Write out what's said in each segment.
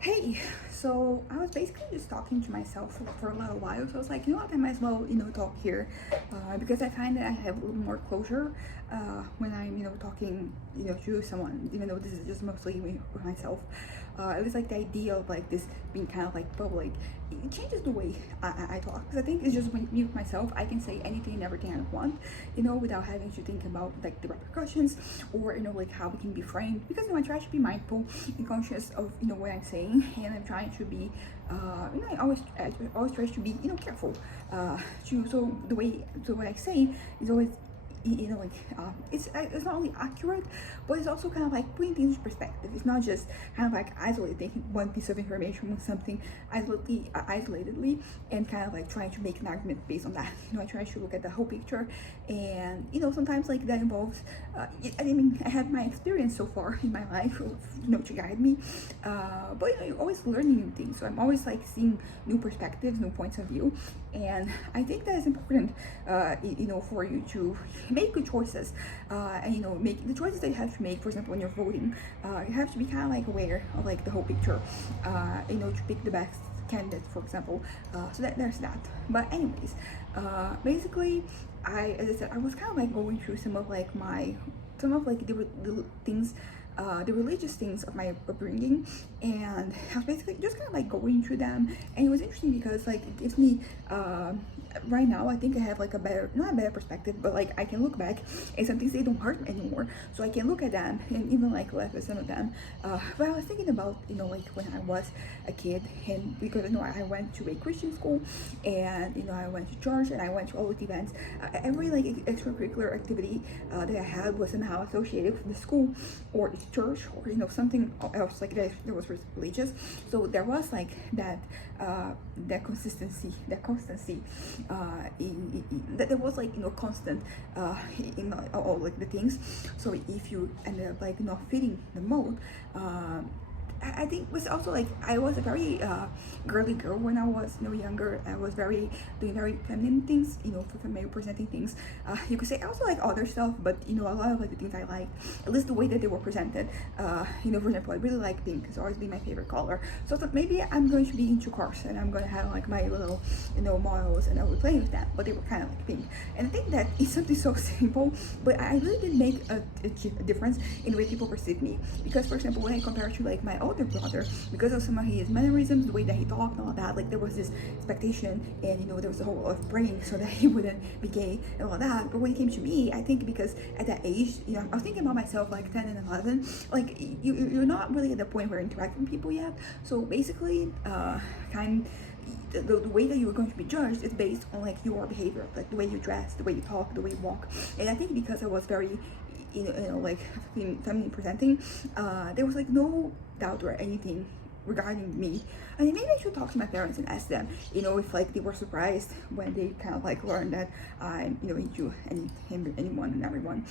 Hey, so I was basically just talking to myself for a little while. So I was like, you know what, I might as well, talk here because I find that I have a little more closure when I'm, talking, to someone, even though this is just mostly me with myself. It was like the idea of like this being kind of like public. It changes the way I talk because I think it's just when me with myself, I can say anything and everything I want, without having to think about like the repercussions or like how we can be framed. Because I try to be mindful and conscious of what I'm saying, and I'm trying to be, I always try to be careful. So what I say is always it's not only accurate, but it's also kind of like putting things in perspective. It's not just kind of like isolating one piece of information with something isolatedly and kind of like trying to make an argument based on that. I try to look at the whole picture, and sometimes like that involves I have my experience so far in my life to guide me, but you're always learning new things, so I'm always like seeing new perspectives, new points of view. And I think that is important, for you to make good choices, and make the choices that you have to make. For example, when you're voting, you have to be kind of like aware of like the whole picture, to pick the best candidate, for example. So that there's that. But anyways, basically, as I said, I was kind of like going through some of like the things, the religious things of my upbringing, and I was basically just kind of like going through them. And it was interesting because like it gives me, right now I think I have like a better, not a better perspective, but like I can look back and some things they don't hurt me anymore, so I can look at them and even like laugh at some of them. But I was thinking about like when I was a kid, and because I went to a Christian school, and I went to church, and I went to all the events. Every like extracurricular activity that I had was somehow associated with the school or the church, or something else like that was religious. So there was like that constancy, that there was like constant in all like the things. So if you ended up like not fitting the mold, I think it was also like I was a very girly girl when I was younger. I was doing very feminine things, for female presenting things. You could say I also like other stuff, but a lot of like the things I like, at least the way that they were presented. For example, I really like pink. It's always been my favorite color. So I thought maybe I'm going to be into cars, and I'm going to have like my little models, and I'll be playing with them. But they were kind of like pink, and I think that it's something so simple, but I really did make a difference in the way people perceive me. Because for example, when I compare to like my older brother, because of some of his mannerisms, the way that he talked and all that, like there was this expectation, and there was a whole lot of praying so that he wouldn't be gay and all that. But when it came to me, I think because at that age, I was thinking about myself like 10 and 11, like you're not really at the point where you're interacting with people yet. So basically, the way that you're going to be judged is based on like your behavior, like the way you dress, the way you talk, the way you walk. And I think because I was very like feminine presenting, there was like no doubt or anything regarding me. I mean, maybe I should talk to my parents and ask them, if like they were surprised when they kind of like learned that I'm into anyone and everyone,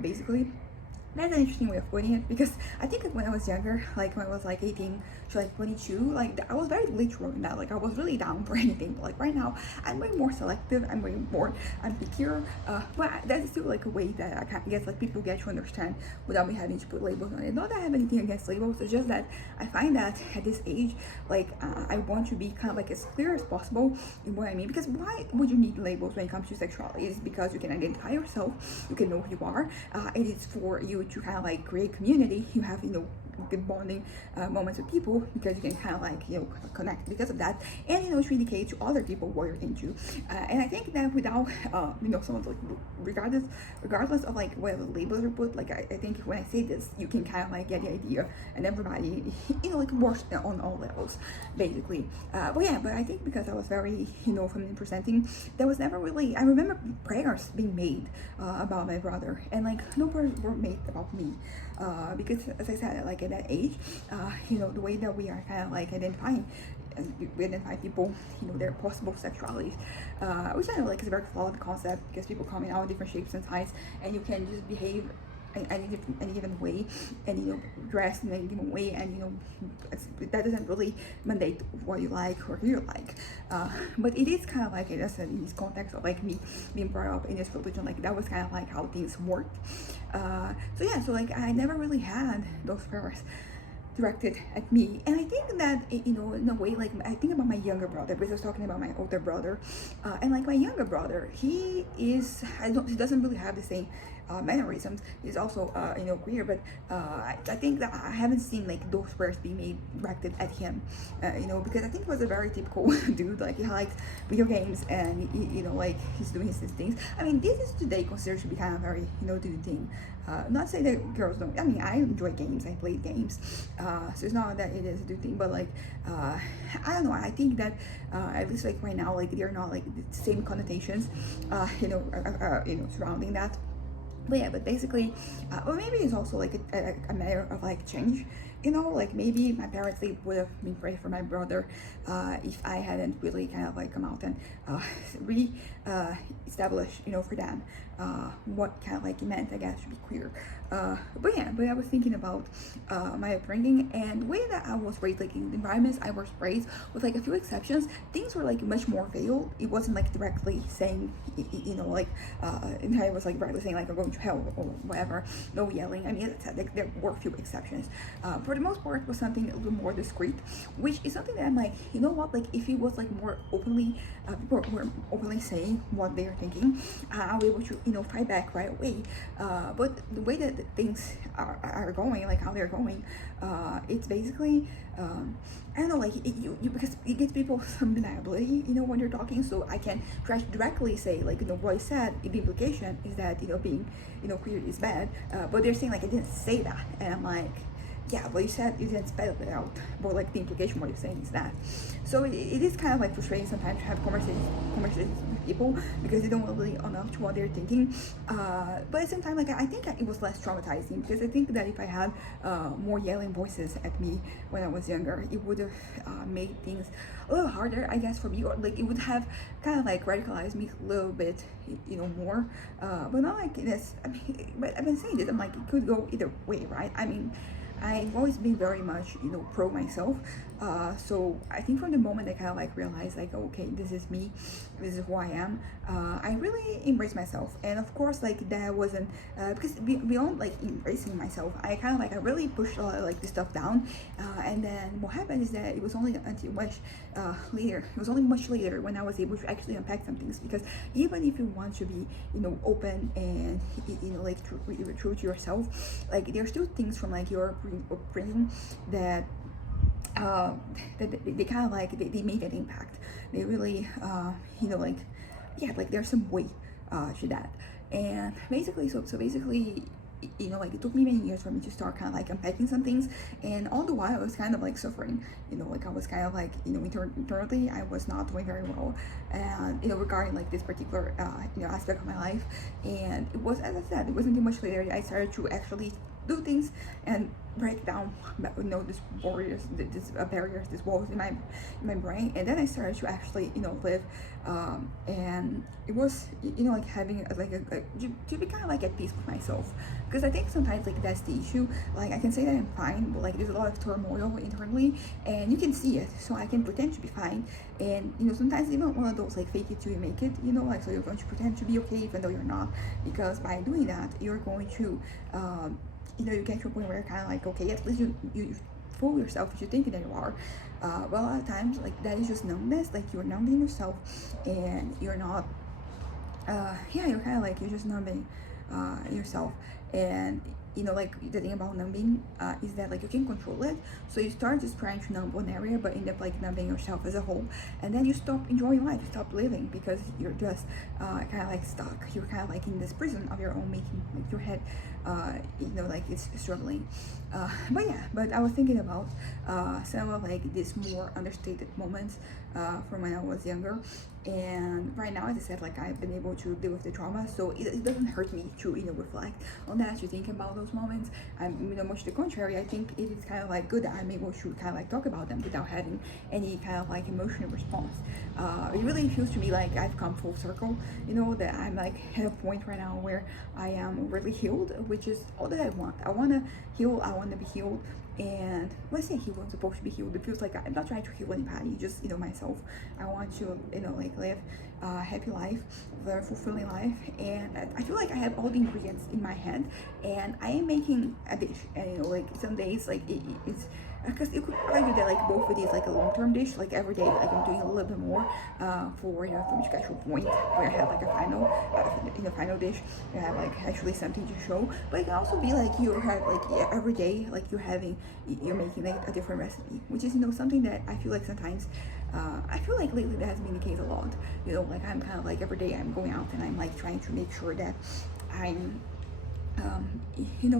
basically. That's an interesting way of putting it, because I think like when I was younger, like when I was like 18 to like 22, like I was very literal in that. Like I was really down for anything. But like right now, I'm way more selective. I'm pickier. But that's still like a way that I guess like people get to understand without me having to put labels on it. Not that I have anything against labels. It's just that I find that at this age, like I want to be kind of like as clear as possible in what I mean. Because why would you need labels when it comes to sexuality? It's because you can identify yourself, you can know who you are. It is for you to kind of like create community. You have good bonding moments with people, because you can kind of like connect because of that, and communicate to other people what you're into. And I think that without someone like regardless of like where the labels are put, like I think when I say this, you can kind of like get the idea, and everybody like works on all levels basically. But I think because I was very feminine presenting, there was never really, I remember prayers being made about my brother, and like no prayers were made about me, because as I said, like at that age, the way that we are kind of like identifying, we identify people, their possible sexualities, which I know like is a very flawed concept, because people come in all different shapes and sizes, and you can just behave in any given way, and dress in any given way, and that doesn't really mandate what you like or who you like. But it is kind of like, as I said, in this context of like me being brought up in this religion, like that was kind of like how things worked. So like I never really had those prayers. directed at me. And I think that, you know, in a way, like, I think about my younger brother, because I was talking about my older brother, and like my younger brother, he doesn't really have the same mannerisms. He's also, you know, queer, but I think that I haven't seen like those words being made directed at him, you know, because I think he was a very typical dude. Like, he likes video games, and you know, like, he's doing his things. I mean, this is today considered to be kind of very, you know, dude thing. Not say that girls don't. I mean, I enjoy games. I play games, so it's not that it is a dude thing. But like, I don't know. I think that at least like right now, like, they're not like the same connotations, you know, surrounding that. But yeah, but basically, or maybe it's also like a matter of like change, you know, like maybe my parents, they would have been praying for my brother if I hadn't really kind of like come out and establish, you know, for them what kind of like it meant, I guess, to be queer. But yeah, but I was thinking about my upbringing and the way that I was raised, like in the environments I was raised, with like a few exceptions, things were like much more veiled. It wasn't like directly saying, you know, like, and I was like directly saying like I'm going to hell or whatever. No yelling. I mean, as I said, like, there were a few exceptions. For the most part, it was something a little more discreet, which is something that I'm like, you know what, like, if it was like more openly, people were openly saying what they are thinking, I'll be able to, you know, fight back right away. But the way that things are going, like how they're going, it's basically, I don't know, like, because it gives people some deniability, you know, when you're talking. So I can try to directly say, like, you know, what I said, the implication is that, you know, being, you know, queer is bad, but they're saying like I didn't say that, and I'm like, yeah, but you said you didn't spell it out, but like the implication what you're saying is that. So it is kind of like frustrating sometimes to have conversations with people because they don't really own up to what they're thinking. But at the same time, like, I think it was less traumatizing, because I think that if I had more yelling voices at me when I was younger, it would have made things a little harder, I guess, for me, or like it would have kind of like radicalized me a little bit, you know, more. But not like this. I mean, but I've been saying this. I'm like, it could go either way, right? I mean, I've always been very much, you know, pro myself. So I think from the moment I kind of like realized, like, okay, this is me, this is who I am, I really embraced myself. And of course, like, that wasn't because beyond like embracing myself, I kind of like, I really pushed a lot of like this stuff down. And then what happened is that it was only until much later, it was only much later when I was able to actually unpack some things. Because even if you want to be, you know, open and, you know, like true to yourself, like, there's still things from like your upbringing that they kind of like, they made an impact. They really, you know, like, yeah, like, there's some weight to that. And basically, so basically, you know, like, it took me many years for me to start kind of like unpacking some things, and all the while I was kind of like suffering, you know, like, I was kind of like, you know, internally I was not doing very well, and, you know, regarding like this particular you know, aspect of my life. And it was, as I said, it wasn't too much later I started to actually do things and break down, you know, these barriers, these walls in my brain. And then I started to actually, you know, live, and it was, you know, like, having to be kind of like at peace with myself. Because I think sometimes, like, that's the issue. Like, I can say that I'm fine, but like, there's a lot of turmoil internally, and you can see it. So I can pretend to be fine, and, you know, sometimes even one of those like fake it till you make it, you know, like, so you're going to pretend to be okay even though you're not, because by doing that you're going to you know, you get to a point where you're kind of like, okay, at least you fool yourself if you think that you are. But a lot of times, like, that is just numbness. Like, you're numbing yourself, and you're not, yeah, you're kind of like, you're just numbing yourself. And, you know, like, the thing about numbing is that, like, you can control it. So you start just trying to numb one area, but end up like numbing yourself as a whole. And then you stop enjoying life, you stop living, because you're just kind of like stuck. You're kind of like in this prison of your own making, like, your head, you know, like, it's struggling. But yeah, but I was thinking about some of like these more understated moments from when I was younger. And right now, as I said, like, I've been able to deal with the trauma, so it doesn't hurt me to, you know, reflect on that, to think about those moments. You know, much to the contrary, I think it is kind of like good that I'm able to kind of like talk about them without having any kind of like emotional response. It really feels to me like I've come full circle, you know, that I'm like at a point right now where I am really healed, which is all that I want. I want to heal, I want to be healed. And when I say healed, I'm supposed to be healed, it feels like I'm not trying to heal anybody, just, you know, myself. I want to, you know, like, live a happy life, very fulfilling life. And I feel like I have all the ingredients in my head, and I am making a dish. And, you know, like, some days, like, it's because you could argue that like both of these like a long-term dish, like every day like I'm doing a little bit more for for each actual point where I have like a final final dish, you have like actually something to show. But it can also be like you have like every day like you're making like a different recipe, which is something that I feel like sometimes I feel like lately that has been the case a lot. Like I'm kind of like every day I'm going out and I'm like trying to make sure that I'm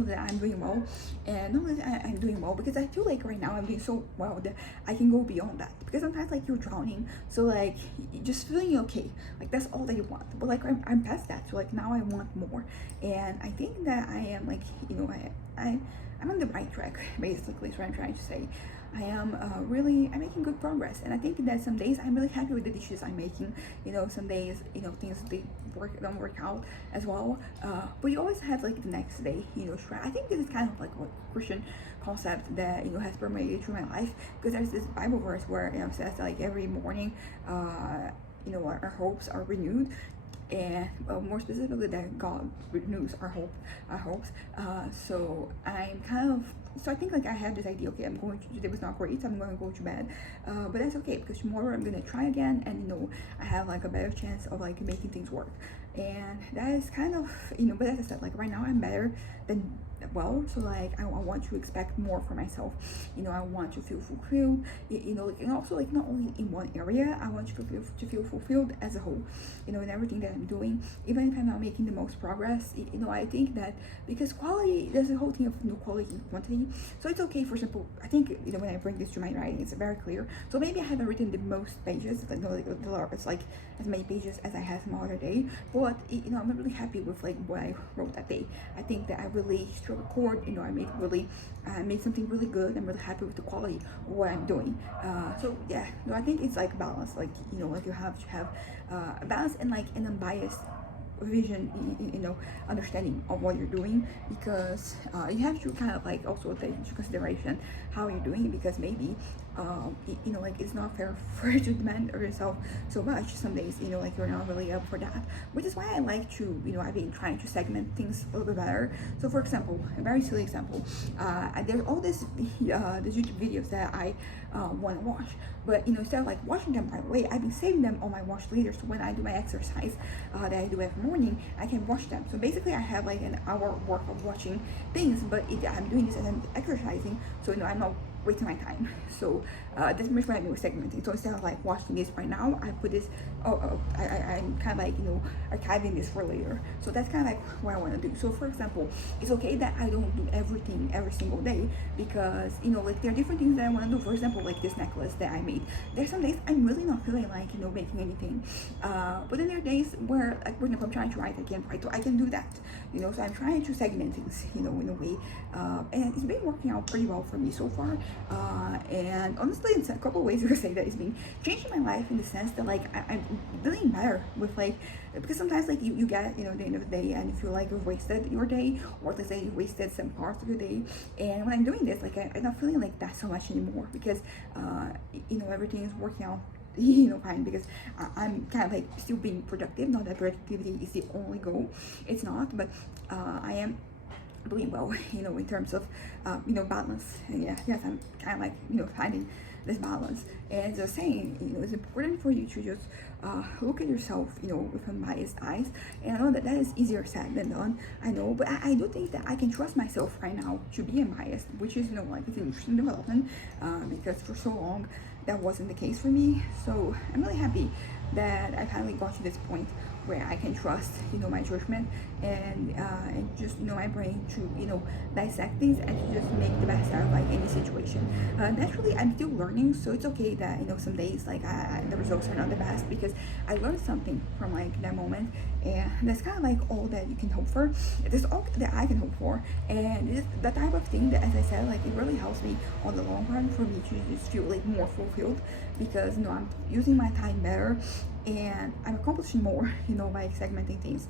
that I'm doing well, and not that I'm doing well because I feel like right now I'm doing so well that I can go beyond that. Because sometimes like you're drowning, so like just feeling okay, like that's all that you want. But like I'm past that, so like now I want more, and I think that I am like I'm on the right track basically. Is what I'm trying to say. I am I'm making good progress, and I think that some days I'm really happy with the dishes I'm making. Some days things don't work out as well, but you always have like the next day. Try. I think this is kind of like what Christian concept that has permeated through my life, because there's this Bible verse where it says like every morning, our hopes are renewed, and more specifically that God renews our hopes. So I think like I have this idea. Okay, I'm going to today was not great, so I'm going to go to bed, but that's okay because tomorrow I'm gonna try again, and I have like a better chance of like making things work. And that is kind of But as I said, like right now I'm better than well, so like I want to expect more for myself. I want to feel fulfilled, and also like not only in one area. I want to feel fulfilled as a whole, in everything that I'm doing, even if I'm not making the most progress. I think that because quality, there's a whole thing of quality and quantity. So it's okay. For example, I think when I bring this to my writing, it's very clear. So maybe I haven't written the most pages, like it's like as many pages as I had some other day, but I'm really happy with like what I wrote that day. I think that I really struck a chord. I made something really good. I'm really happy with the quality of what I'm doing. So yeah, I think it's like balance. Like like you have to have a balance and like an unbiased vision, understanding of what you're doing, because you have to kind of like also take into consideration how you're doing, because maybe like it's not fair for you to demand of yourself so much some days, like you're not really up for that, which is why I like to I've been trying to segment things a little bit better. So for example, a very silly example, there's all these YouTube videos that I want to watch, but instead of like watching them right away, I've been saving them on my watch later, so when I do my exercise that I do every morning, I can watch them. So basically I have like an hour worth of watching things, but I'm doing this as I'm exercising, so I'm not wasting my time. So that's much what I mean with segmenting. So instead of like watching this right now, I put this I'm kind of like archiving this for later. So that's kind of like what I want to do. So for example, it's okay that I don't do everything every single day, because like there are different things that I want to do. For example, like this necklace that I made, there's some days I'm really not feeling like making anything, but then there are days where, like for example, I'm trying to write, I can't write, so I can do that. So I'm trying to segment things in a way, and it's been working out pretty well for me so far. And honestly, in a couple of ways you could say that it's been changing my life, in the sense that like I'm doing better with like, because sometimes like you get at the end of the day and you feel like you've wasted your day, or let's say you wasted some parts of your day. And when I'm doing this, like I'm not feeling like that so much anymore, because everything is working out fine, because I'm kind of like still being productive. Not that productivity is the only goal, it's not, but I am doing well in terms of balance. And yes, I'm kind of like finding this balance. And just saying, it's important for you to just look at yourself with unbiased eyes. And I know that is easier said than done, I know, but I do think that I can trust myself right now to be unbiased, which is like it's an interesting development, because for so long that wasn't the case for me. So I'm really happy that I finally got to this point where I can trust my judgment, and just my brain to dissect things and to just make the best out of like any situation. Naturally, I'm still learning, so it's okay that some days like the results are not the best, because I learned something from like that moment, and that's kind of like all that you can hope for. It's all that I can hope for, and it's the type of thing that, as I said, like it really helps me on the long run for me to just feel like more fulfilled, because I'm using my time better and I'm accomplishing more by segmenting things.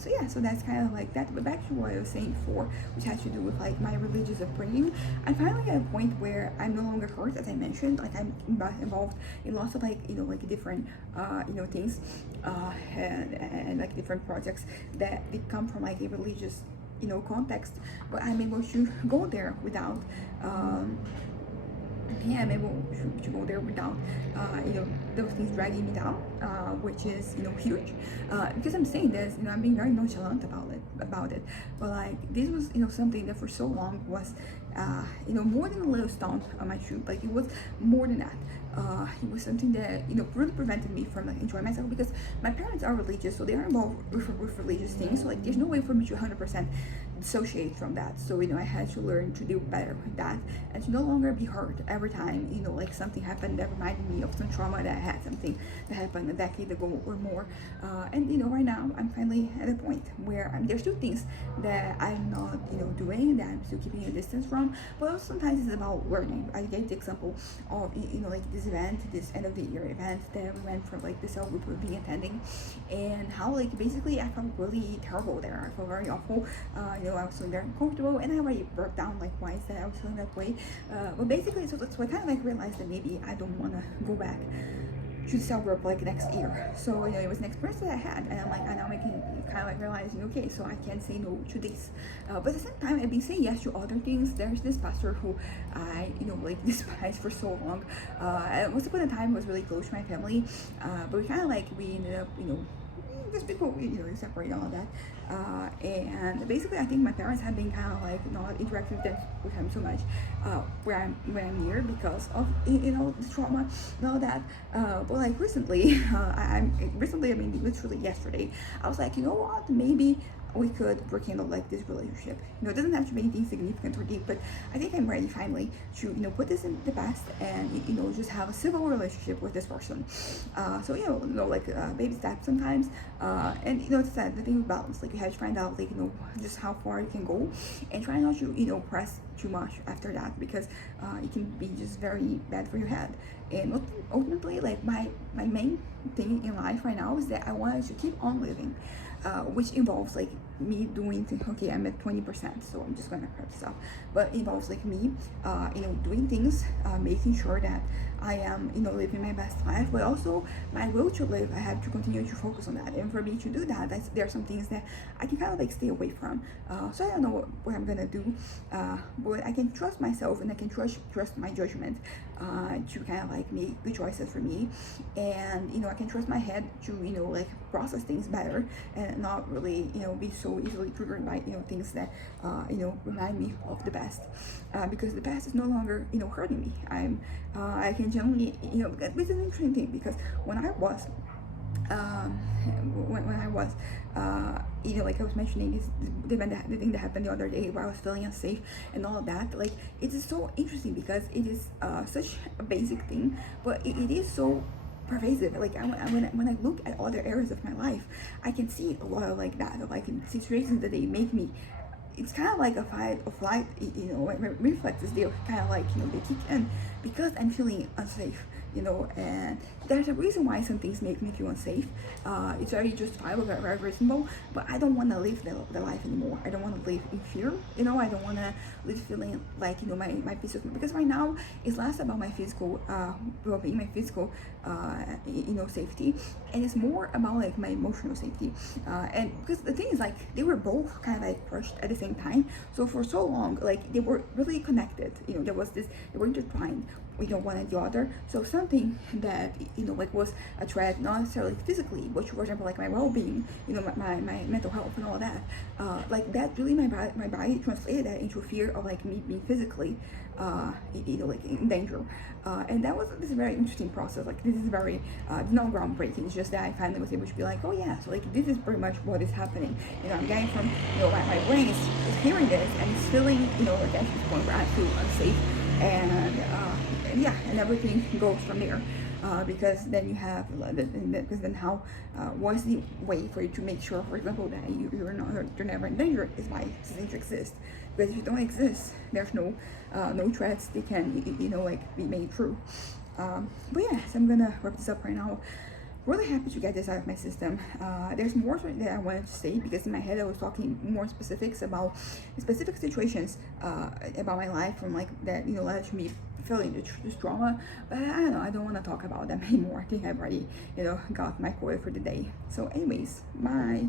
So yeah, so that's kind of like that. But back to what I was saying before, which has to do with like my religious upbringing, I'm finally at a point where I'm no longer hurt, as I mentioned. Like I'm involved in lots of like like different things, and like different projects that come from like a religious context, but I'm able to go there without yeah, I'm able to go there without, those things dragging me down, which is, huge. Because I'm saying this, I'm being very nonchalant about it. But like, this was, something that for so long was, more than a little stone on my shoe. Like, it was more than that. It was something that, really prevented me from like enjoying myself, because my parents are religious, so they are involved with religious things. So like, there's no way for me to 100% dissociate from that. So I had to learn to deal better with that, and to no longer be hurt every time like something happened that reminded me of some trauma that I had, something that happened a decade ago or more. And right now I'm finally at a point where there's still things that I'm not doing, that I'm still keeping a distance from, but also sometimes it's about learning. I gave the example of like this event, this end of the year event that we went for, like the cell group we've been attending, and how like basically I felt really terrible there. I felt very awful. I was feeling very uncomfortable, and I already broke down like why is that I was feeling that way. But basically, so I kind of like realized that maybe I don't want to go back to the cell group like next year. So it was an experience that I had, and I'm like, I now making kind of like realizing, okay, so I can't say no to this. But at the same time, I've been saying yes to other things. There's this pastor who I like despised for so long. Once upon a time was really close to my family, but we ended up because people separate all of that. And basically I think my parents have been kind of like not interacting with him so much when I'm here, because of the trauma and all that. But like recently, I mean literally yesterday, I was like, you know what, maybe we could rekindle like this relationship. It doesn't have to be anything significant or deep, but I think I'm ready finally to put this in the past and just have a civil relationship with this person. So like baby steps sometimes, and it's that the thing with balance, like you have to find out like just how far you can go, and try not to press too much after that, because it can be just very bad for your head. And ultimately, like my main thing in life right now is that I wanted to keep on living, which involves like me doing things. Okay, I'm at 20%, so I'm just gonna wrap this up. But it involves like me, doing things, making sure that I am, living my best life, but also my will to live. I have to continue to focus on that, and for me to do that, there are some things that I can kind of like stay away from. So I don't know what I'm gonna do, but I can trust myself, and I can trust my judgment to kind of like make good choices for me, and I can trust my head to like process things better, and not really be so easily triggered by things that remind me of the past, because the past is no longer hurting me. I can generally it's an interesting thing, because when I was like I was mentioning, is the thing that happened the other day where I was feeling unsafe and all of that. Like, it is so interesting because it is such a basic thing, but it is so pervasive. Like when I look at other areas of my life, I can see a lot of like that, of like in situations that they make me. It's kind of like a fight or flight, reflexes. They're kind of like they kick in because I'm feeling unsafe, and there's a reason why some things make me feel unsafe. It's very justifiable, very reasonable, but I don't want to live the life anymore. I don't want to live in fear, I don't want to live feeling like my peace of mind, because right now it's less about my physical well-being, my physical safety, and it's more about like my emotional safety. And because the thing is, like, they were both kind of like crushed at the same time, so for so long, like, they were really connected. There was this, they were intertwined, one and the other. So something that like was a threat, not necessarily physically, but for example like my well-being, my mental health and all that, like that really, my body translated that into fear of like me being physically like in danger. And this is a very interesting process. Like, this is very it's not groundbreaking, it's just that I finally was able to be like, oh yeah, so like this is pretty much what is happening. I'm getting from my brain is hearing this, and it's feeling like at this point where I feel unsafe, and yeah, and everything goes from there. Because then you have, because then how, what's the way for you to make sure, for example, that you're never in danger, is by ceasing to exist. Because if you don't exist, there's no threats they can like be made true. But yeah, so I'm gonna wrap this up right now. Really happy to get this out of my system. There's more that I wanted to say, because in my head I was talking more specifics about specific situations about my life from like that led to me feeling this trauma, but I don't know, I don't want to talk about them anymore. I think I've already got my quota for the day. So anyways, bye.